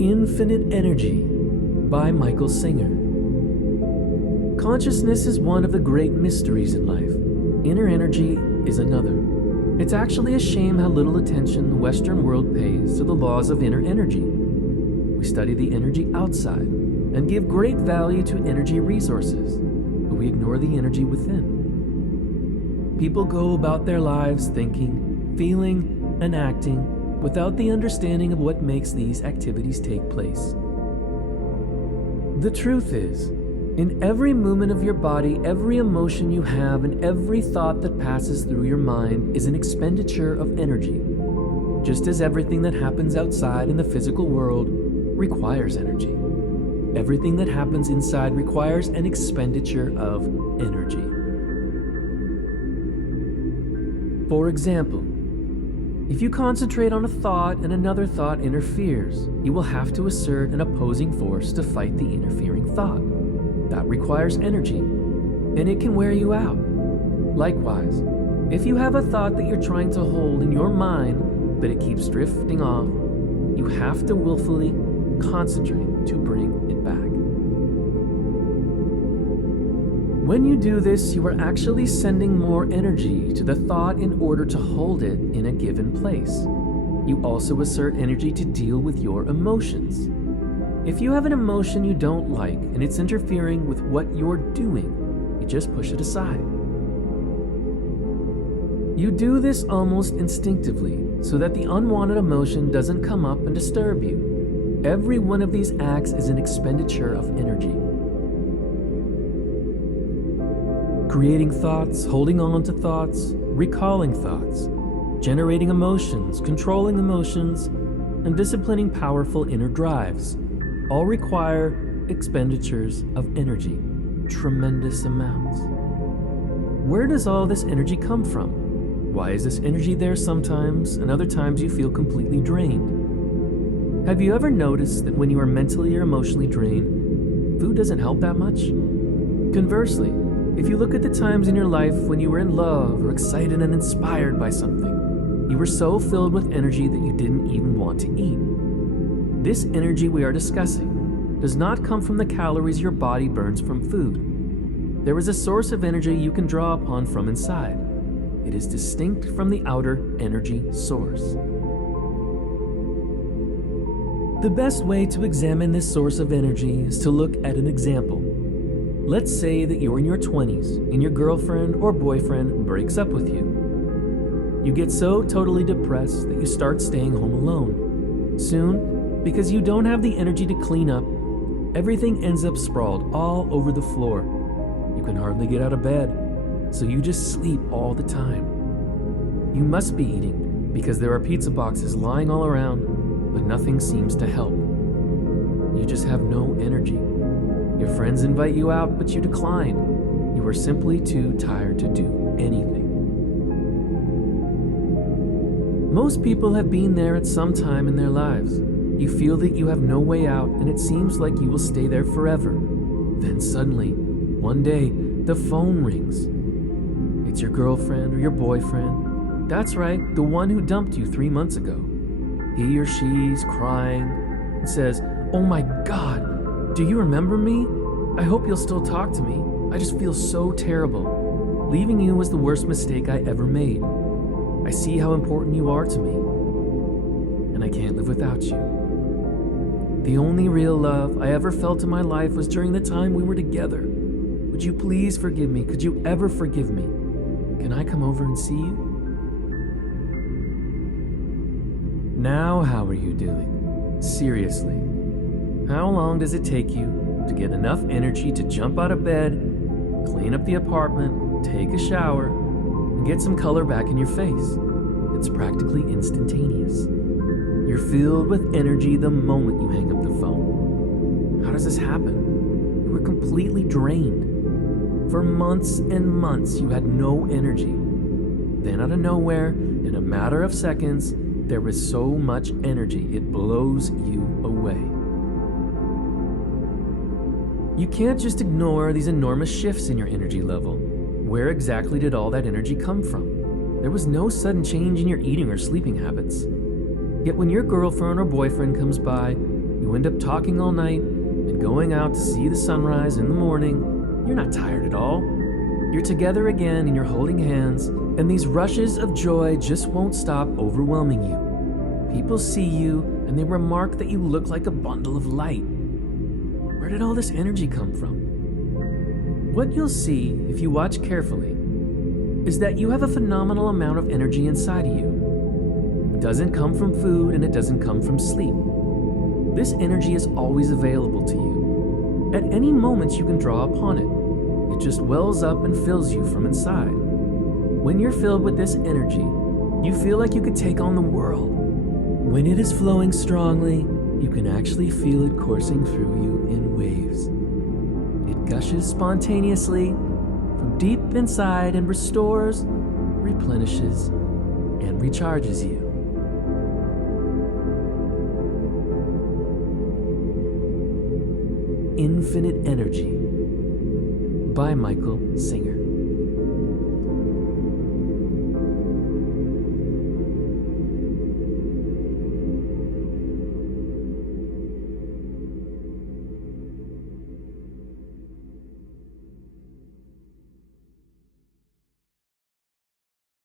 Infinite Energy by Michael Singer. Consciousness is one of the great mysteries in life. Inner energy is another. It's actually a shame how little attention the Western world pays to the laws of inner energy. We study the energy outside and give great value to energy resources, but we ignore the energy within. People go about their lives thinking, feeling, and acting without the understanding of what makes these activities take place. The truth is, in every movement of your body, every emotion you have, and every thought that passes through your mind is an expenditure of energy. Just as everything that happens outside in the physical world requires energy, everything that happens inside requires an expenditure of energy. For example, if you concentrate on a thought and another thought interferes, you will have to assert an opposing force to fight the interfering thought. That requires energy, and it can wear you out. Likewise, if you have a thought that you're trying to hold in your mind, but it keeps drifting off, you have to willfully concentrate to bring it back. When you do this, you are actually sending more energy to the thought in order to hold it in a given place. You also assert energy to deal with your emotions. If you have an emotion you don't like and it's interfering with what you're doing, you just push it aside. You do this almost instinctively so that the unwanted emotion doesn't come up and disturb you. Every one of these acts is an expenditure of energy. Creating thoughts, holding on to thoughts, recalling thoughts, generating emotions, controlling emotions, and disciplining powerful inner drives all require expenditures of energy, tremendous amounts. Where does all this energy come from? Why is this energy there sometimes, and other times you feel completely drained? Have you ever noticed that when you are mentally or emotionally drained, food doesn't help that much? Conversely, if you look at the times in your life when you were in love or excited and inspired by something, you were so filled with energy that you didn't even want to eat. This energy we are discussing does not come from the calories your body burns from food. There is a source of energy you can draw upon from inside. It is distinct from the outer energy source. The best way to examine this source of energy is to look at an example. Let's say that you're in your 20s and your girlfriend or boyfriend breaks up with you. You get so totally depressed that you start staying home alone. Soon, because you don't have the energy to clean up, everything ends up sprawled all over the floor. You can hardly get out of bed, so you just sleep all the time. You must be eating because there are pizza boxes lying all around, but nothing seems to help. You just have no energy. Your friends invite you out, but you decline. You are simply too tired to do anything. Most people have been there at some time in their lives. You feel that you have no way out, and it seems like you will stay there forever. Then suddenly, one day, the phone rings. It's your girlfriend or your boyfriend. That's right, the one who dumped you 3 months ago. He or she's crying and says, "Oh my God, do you remember me? I hope you'll still talk to me. I just feel so terrible. Leaving you was the worst mistake I ever made. I see how important you are to me, and I can't live without you. The only real love I ever felt in my life was during the time we were together. Would you please forgive me? Could you ever forgive me? Can I come over and see you?" Now, how are you doing? Seriously. How long does it take you to get enough energy to jump out of bed, clean up the apartment, take a shower, and get some color back in your face? It's practically instantaneous. You're filled with energy the moment you hang up the phone. How does this happen? You were completely drained. For months and months, you had no energy. Then out of nowhere, in a matter of seconds, there was so much energy, it blows you away. You can't just ignore these enormous shifts in your energy level. Where exactly did all that energy come from? There was no sudden change in your eating or sleeping habits. Yet when your girlfriend or boyfriend comes by, you You end up talking all night and going out to see the sunrise in the morning. You're not tired at all. You're together again and you're holding hands, and these rushes of joy just won't stop overwhelming you. People see you and they remark that you look like a bundle of light. Where did all this energy come from? What you'll see, if you watch carefully, is that you have a phenomenal amount of energy inside of you. It doesn't come from food and it doesn't come from sleep. This energy is always available to you. At any moment you can draw upon it. It just wells up and fills you from inside. When you're filled with this energy, you feel like you could take on the world. When it is flowing strongly, you can actually feel it coursing through you in waves. It gushes spontaneously from deep inside and restores, replenishes, and recharges you. Infinite Energy by Michael Singer.